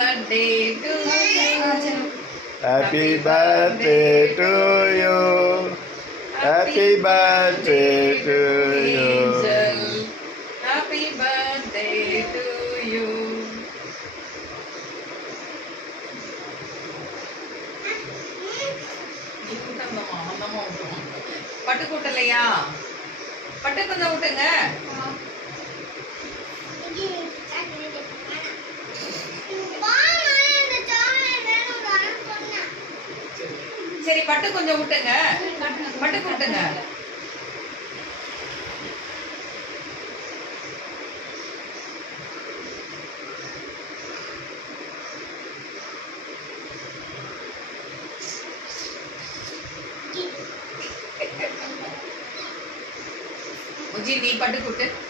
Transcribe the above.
birthday to you. Happy birthday to you. Happy birthday to you. Angel. Happy birthday to you. பட்டு கூட்டலையா? பட்டு கொஞ்சம் விட்டுங்க. சரி பட்டு கொஞ்சம் விட்டுங்க. பட்டு கூட்டுங்க. முஜி நீ பட்டு கூட்டு.